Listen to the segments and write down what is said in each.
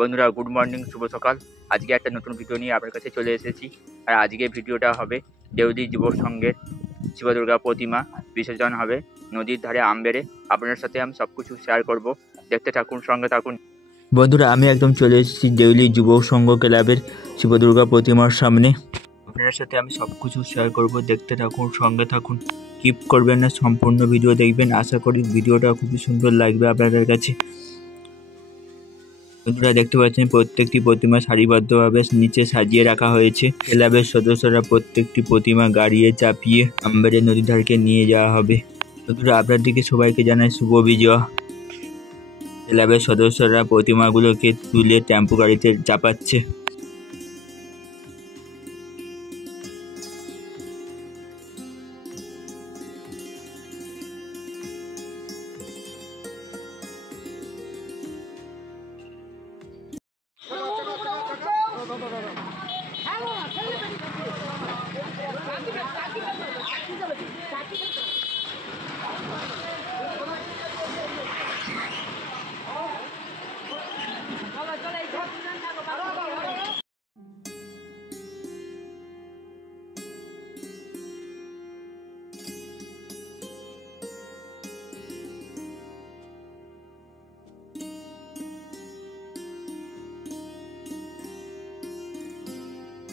বন্ধুরা good morning, শুভ সকাল। আজকে একটা নতুন ভিডিও নিয়ে আপনার কাছে চলে এসেছি। আর আজকে ভিডিওটা হবে দেউলি যুব সংঘের শিব দুর্গা প্রতিমা বিসর্জন হবে নদীর ধারে আমবেড়ে। আপনার সাথে আমি সব কিছু শেয়ার করব, দেখতে থাকুন, সঙ্গে থাকুন। বন্ধুরা আমি একদম চলে এসেছি দেউলি যুব সংঘ ক্লাবের শিব দুর্গা প্রতিমার সামনে। আপনার সাথে আমি সব কিছু শেয়ার করব, দেখতে থাকুন, সঙ্গে থাকুন। স্কিপ করবেন না, সম্পূর্ণ ভিডিও দেখবেন। আশা করি ভিডিওটা খুবই সুন্দর লাগবে আপনাদের কাছে। বন্ধুরা দেখতে পাচ্ছেন প্রত্যেকটি প্রতিমা সারিবদ্ধভাবে নিচে সাজিয়ে রাখা হয়েছে। ক্লাবের সদস্যরা প্রত্যেকটি প্রতিমা গাড়িয়ে চাপিয়ে আমবেড়ে নদীর ধারকে নিয়ে যাওয়া হবে। বন্ধুরা আপনাদেরকে সবাইকে জানাই শুভ বিজয়। ক্লাবের সদস্যরা প্রতিমাগুলোকে তুলে টেম্পো গাড়িতে চাপাচ্ছে।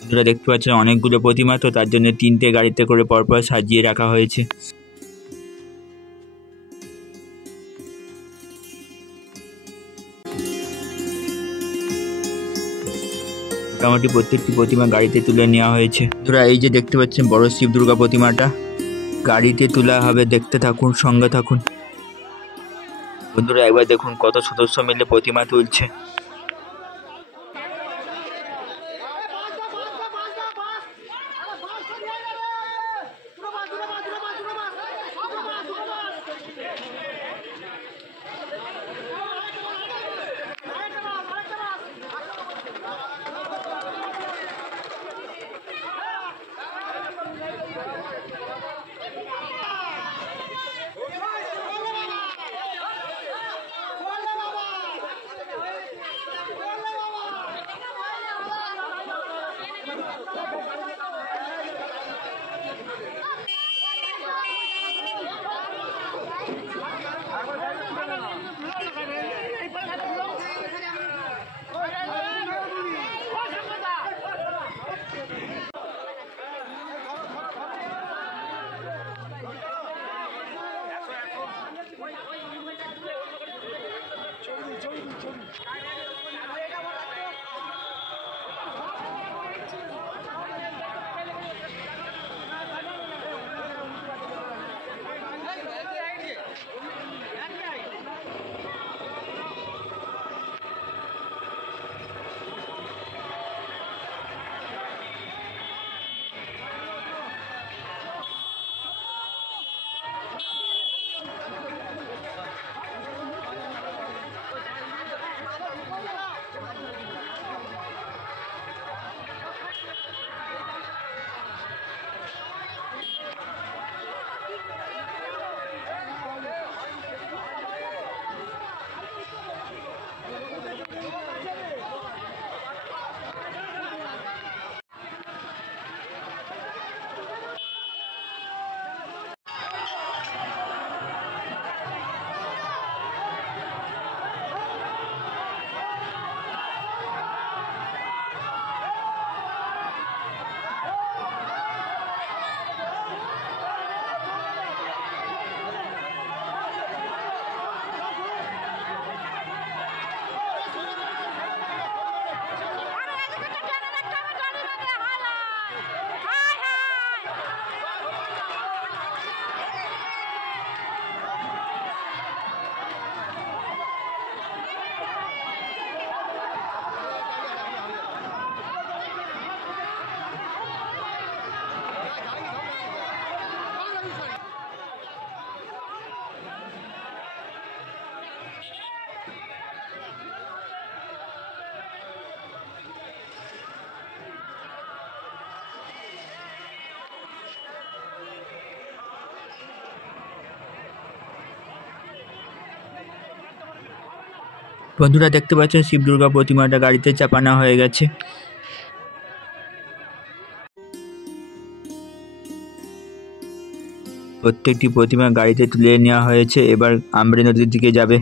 আপনারা দেখতে পাচ্ছেন অনেকগুলো প্রতিমা, তো তার জন্য 3টে গাড়িতে করে পরপর সাজিয়ে রাখা হয়েছে। মোটামুটি প্রত্যেকটি প্রতিমা গাড়িতে তুলে নেওয়া হয়েছে। বন্ধুরা এই যে দেখতে পাচ্ছেন বড় শিব দুর্গা প্রতিমাটা গাড়িতে তোলা হবে, দেখতে থাকুন, সঙ্গে থাকুন। বন্ধুরা একবার দেখুন কত সদস্য মিলে প্রতিমা তুলছে। বন্ধুরা দেখতে পাচ্ছেন শিব দুর্গা প্রতিমাটা গাড়িতে চাপানো হয়ে গেছে। প্রত্যেকটি প্রতিমা গাড়িতে তুলে নেওয়া হয়েছে, এবার আমবেড়ে নদীর দিকে যাবে।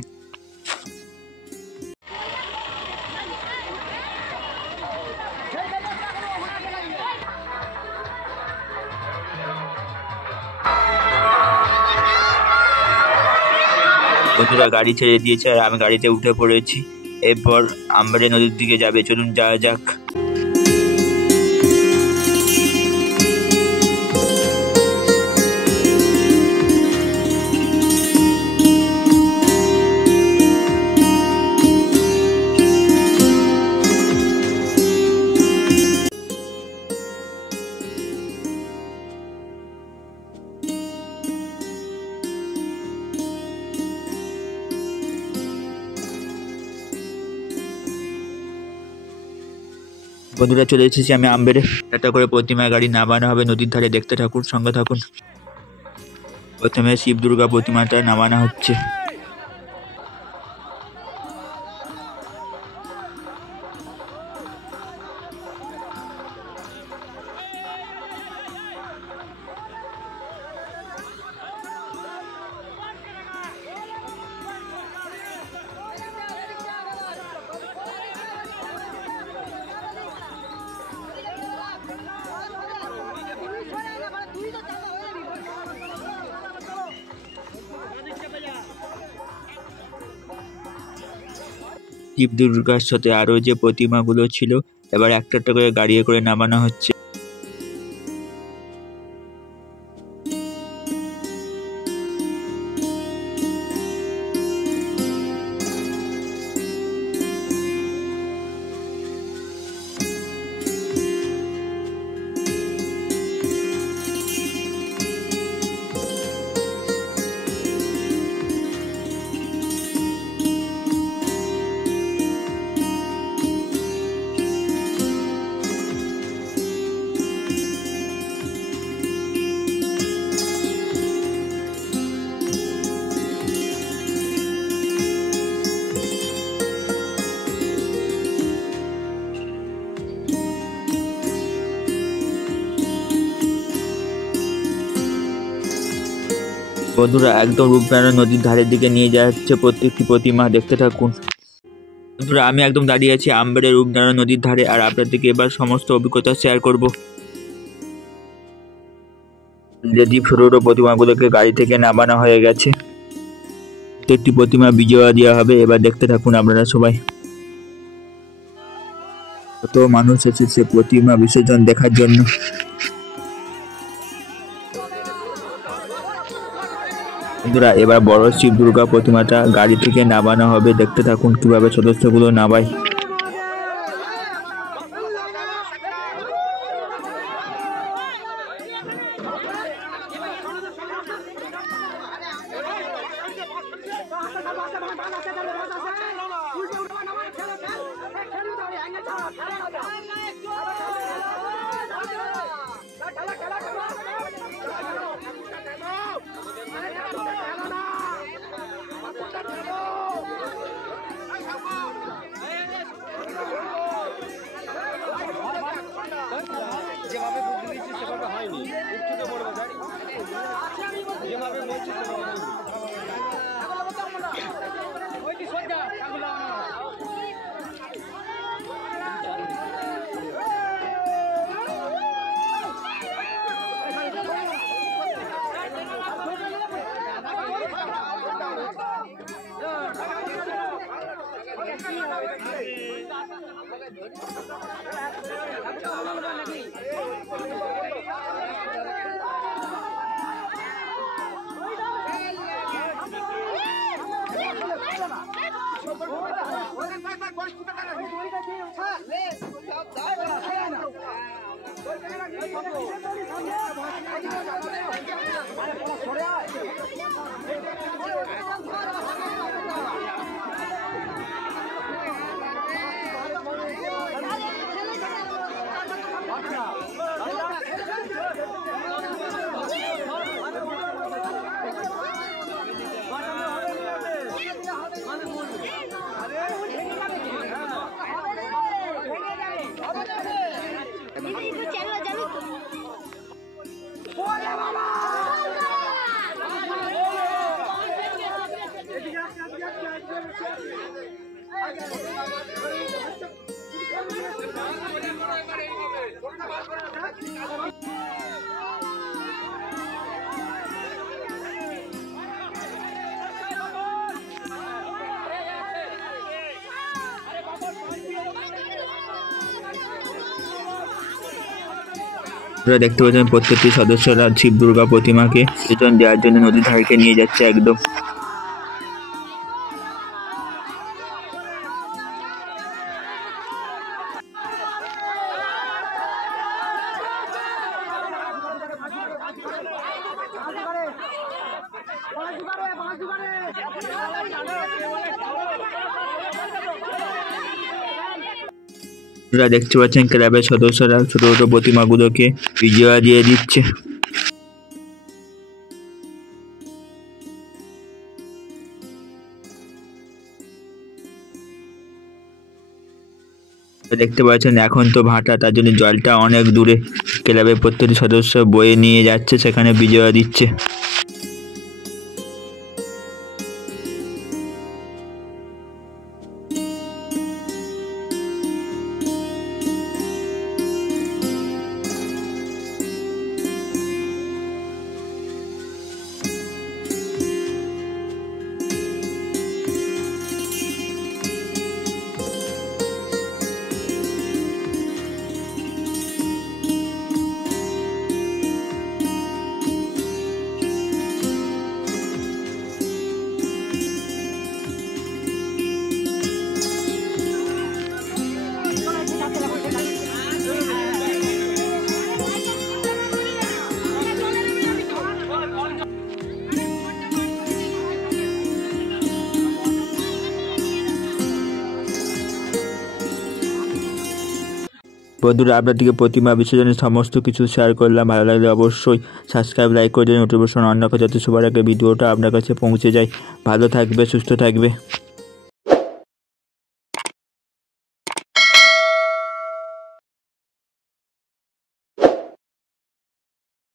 বন্ধুরা গাড়ি ছেড়ে দিয়েছে আর আমি গাড়িতে উঠে পড়েছি। এরপর আমবেড়ে নদীর দিকে যাবে, চলুন যাওয়া যাক। বন্ধুরা চলে এসেছি আমি আমবেড়ে। একটা করে প্রতিমা গাড়ি নামানো হবে নদীর ধারে, দেখতে থাকুন, সঙ্গে থাকুন। প্রথমে শিব দুর্গা প্রতিমাটা নামানো হচ্ছে। শিব দুর্গার সাথে আরো যে প্রতিমাগুলো ছিল এবার একটা একটা করে গাড়ি করে নামানো হচ্ছে। বন্ধুরা একদম রূপনারায়ণ নদীর ধারের দিকে নিয়ে যাচ্ছে প্রত্যেকটি প্রতিমা, দেখতে থাকুন। বন্ধুরা আমি একদম দাঁড়িয়ে আছি আমবেড়ে রূপনারায়ণ নদীর ধারে, আর আপনাদেরকে এবার সমস্ত অভিজ্ঞতা শেয়ার করব। রেডি ছোট ছোট প্রতিমাগুলোকে গাড়ি থেকে নামানো হয়ে গেছে। প্রত্যেকটি প্রতিমা বিজয়া দেওয়া হবে, এবার দেখতে থাকুন আপনারা সবাই। কত মানুষ এসেছে প্রতিমা বিসর্জন দেখার জন্য। বন্ধুরা এবার বড় শিব দুর্গা প্রতিমাটা গাড়ি থেকে নামানো হবে, দেখতে থাকুন কিভাবে সদস্যগুলো নামায়। যেভাবে বুদ্ধি দিচ্ছি সেভাবে হয়নি, উচ্চতে পড়বে গাড়ি যেভাবে বলছি সেভাবে হয়নি। আপনারা দেখতে পাচ্ছেন প্রত্যেকটি সদস্যরা শিব দুর্গা প্রতিমাকে বিসর্জন দেওয়ার জন্য নদীর ধারকে নিয়ে যাচ্ছে একদম। আপনারা দেখতে পাচ্ছেন ক্লাবের সদস্যরা ছোট ছোট প্রতিমাগুলোকে বিজয়া দিয়ে দিচ্ছে। দেখতে পাচ্ছেন এখন তো ভাটা, তার জন্য জলটা অনেক দূরে। ক্লাবের প্রত্যেকটি সদস্য বয়ে নিয়ে যাচ্ছে, সেখানে বিজয়া দিচ্ছে। বন্ধুরা, আপনাদেরকে প্রতিমা বিসর্জনের সমস্ত কিছু শেয়ার করলাম। ভালো লাগলে অবশ্যই সাবস্ক্রাইব, লাইক করে দিন, নোটিফিকেশন অন রাখো যাতে সবার আগে ভিডিওটা আপনার কাছে পৌঁছে যায়। ভালো থাকবে, সুস্থ থাকবে।